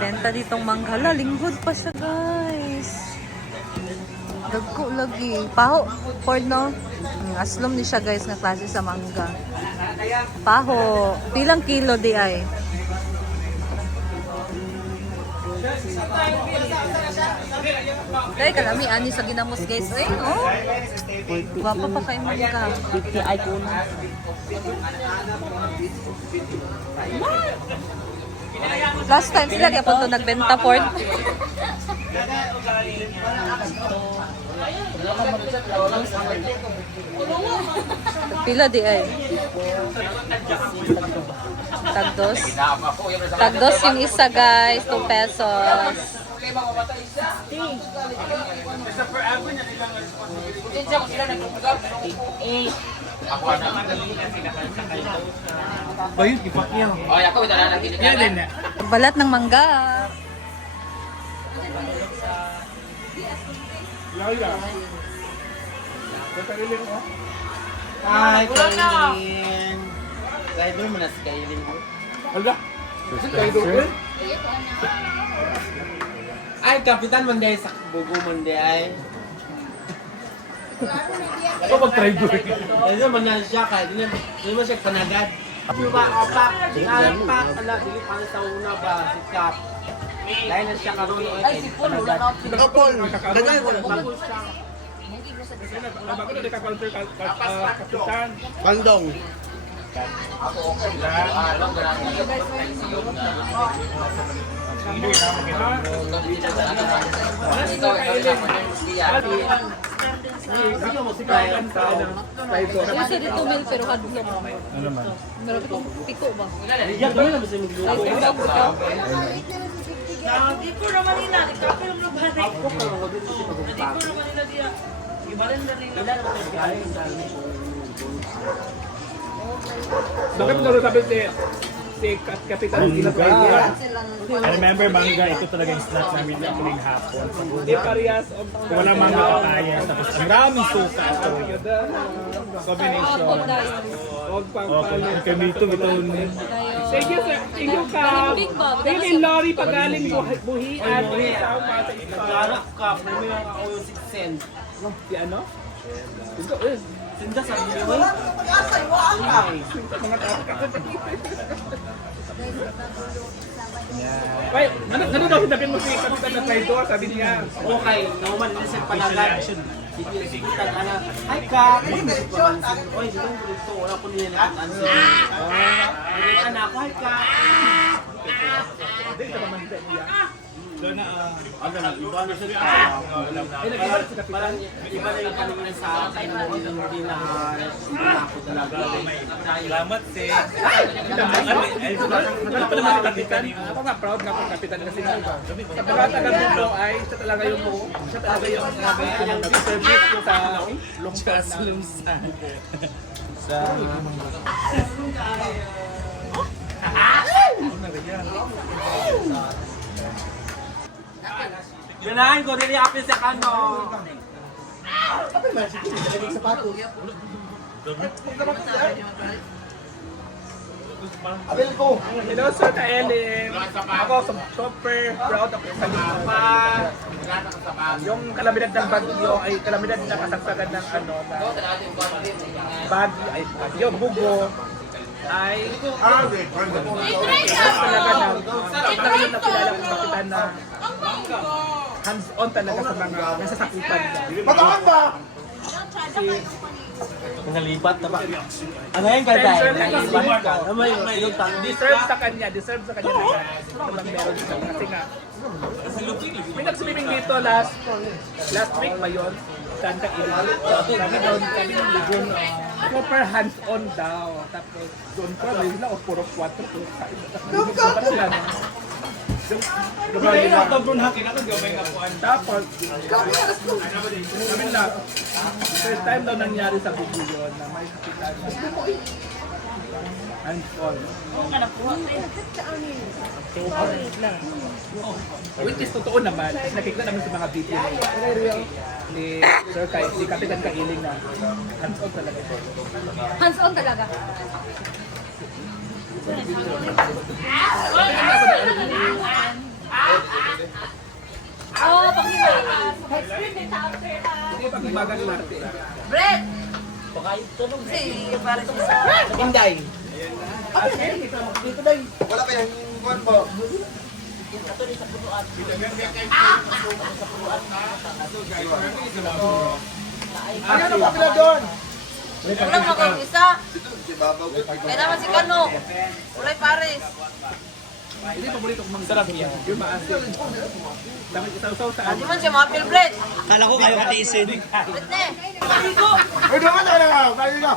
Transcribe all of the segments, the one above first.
Benta ditong mangga. Hala, linghod pa siya, guys. Dagko lagi. Paho. Ford, no? Aslom ni siya, guys, nga klase sa mangga. Paho. Pilang kilo di ay? Kaya kalami, ani sa ginamos, guys. Eh, oh. Wapa pa kayo mangga. 50 ay kuna. Last time sila kaya po ito nagbenta, Ford. Pila di ay? Tagdos. Tagdos yung isa, guys. 2 pesos. Bayot, ipakyaw. Oh, ako ito na natin. Yan din na. Balat ng mangga. Hi, Kailin. Rider mo na si Kailin. Hala. Ay, Kapitan Monday sa Bugo Monday ay. Ako mag-try ko. Ayun man na siya kay di mo siya panagad. Diba, opak, alpak, ala, dili pa sa una ba, si Kap. Dahil na siya karoon ay si Paul, wala na ako. Nakapol. Dagay ko na. Bago siya. Bago na naka-counter kapitan. Bandong. Bigyan mo si Kayan sa ano. Isa dito mil pero hadlok. Ano man? Meron itong piko ba? Iyak mo na ba siya magluto? Ay, ikaw ito. Di ko naman nila, di ka pero nabalik. Ako pa lang din siya Di ko pagpapakot. naman nila diya. Ibarin na rin. Ilan ang kaya yung dami. Bakit mo sabi si Kapitan Ginapaya? I remember manga, ito talaga yung snacks namin na tuwing hapon. Di parehas. Wala manga papayas, tapos ang daming suka. Combination. Huwag pang Oh, kung dito, ito. Thank you, sir. Thank you, Kap. Really, Lori, pagaling buhian. Naglalak ka, pumayang ako yung 6 cents. Si ano? Ito, Sinda sa hindi mo? mga tapos. Wait, ano daw hinapin mo si Kapitan na try to? Sabi niya. Okay, nauman din siya panagad. Sige, ana. Hi, Kap. Oy, dito mo dito. Wala ko niya nakatansya. Ay, anak ko, hi, Kap. Hindi ka naman niya. Doon na, Ano na, iba na siya. Ay, nag-iba si Kapitan. Parang iba na yung paningin sa akin na hindi na ako talaga. salamat si... Nagkala pa naman si Kapitan. Ako nga, proud nga kung Kapitan kasi nga. Sa pagkatagal mo ay siya talaga yung siya talaga yung nag-service ko sa lungsod na. Sa... Ganahin ko, dili apin sa kano. Hello, Sir Kaelin. Ako, super proud ako sa inyo. Yung kalamidad ng bagyo ay kalamidad na kasagsagan ng ano, bagyo, bugo, ay talaga na talagang nakilala kong kapitan na hands-on talaga sa mga nasasakipan. Nalipat na ba? Ano yung kagay? Nalipat ka. Ano yung Deserve sa kanya na yan. Talagang meron siya. Kasi nga, may nagsumiming dito last week ba yun? Santa Ilang. Sabi daw, sabi ng ligon, super hands-on daw. Tapos, doon pa, may sila, o puro 4 to 5. Gabay lang. Tapos, sabi na, first time daw nangyari sa Bugo yun na may kapitan hands-on. Which is totoo naman. Nakikita naman sa mga video ni Sir Kai, ni Kapitan Kailing na hands-on talaga siya. Hands-on talaga. Pag-ibagan Marte. Brett! Si, para sa Inday. Wala pa yung kuwan po. Ano pa pala doon? Ulang ako isa. Si Babaw. Kaya naman si Kano. Ulay Paris. Hindi paborito ko mang sarap yan. Yung maasim. Dapat isaw-saw sa Hindi man siya mapil, Brett. Kala ko kayo katiisin. Brett ne. Ay, doon ka na. Kayo na.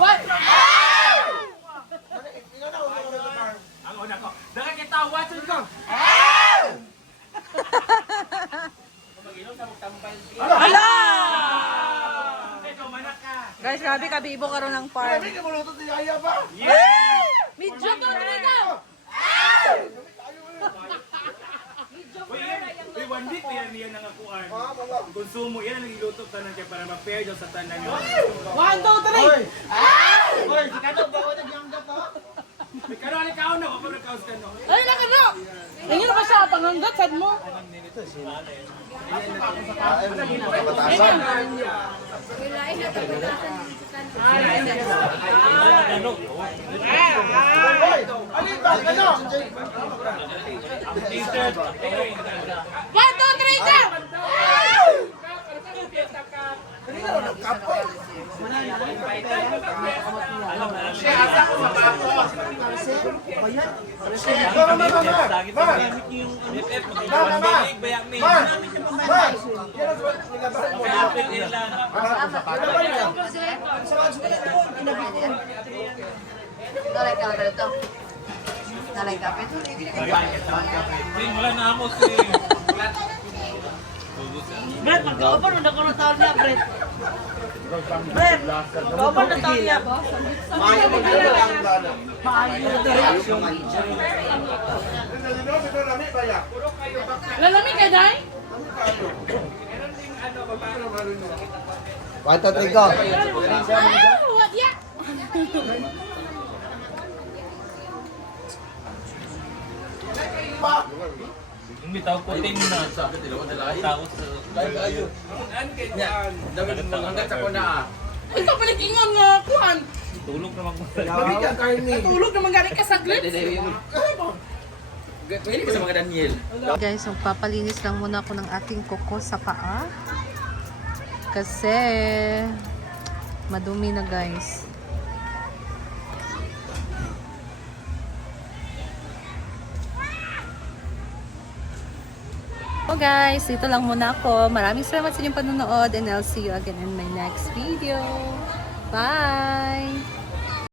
Ang una ko. Dagan kita, watson ko! Hala! Ikaw, manak ka! Guys, grabe kabibo karon ng farm. Hindi ka maluto si Yaya pa. Medyo to dito. Uy, one week yan ang akuan. Konsumo, yan ang nagiluto tanan kaya para ma-pair daw sa tanan nyo. 1, 2, 3! Hoy, si Kato, bawa na diyang gato. May karoon ikaw na, kapag nakaus ka no. Ay, nakano! Tingin ka sa panganggat, sad mo. Kabatasan. Hoy, alin ba? Ano? 1, 2, 3, ka! Nalay ka na ito. Nalay ka. Wala na ako si... Brett, magkaupan mo na ko ng taon niya, Brett. Brett, magkaupan na taon niya. Maayo mo na lang plano. Lalamig ka, Day? 1, 2, 3, go. Wadya! Hindi tao ko din na sa takot sa... Ikaw palit ingon nga, kuhan. Tulog naman ko. Mabigyan tayo ni. Tulog naman galing ka saglit. Pwede ka sa mga Daniel. Guys, magpapalinis lang muna ako ng aking kuko sa paa. Kasi madumi na, guys. So guys, dito lang muna ako. Maraming salamat sa inyong panonood and I'll see you again in my next video. Bye!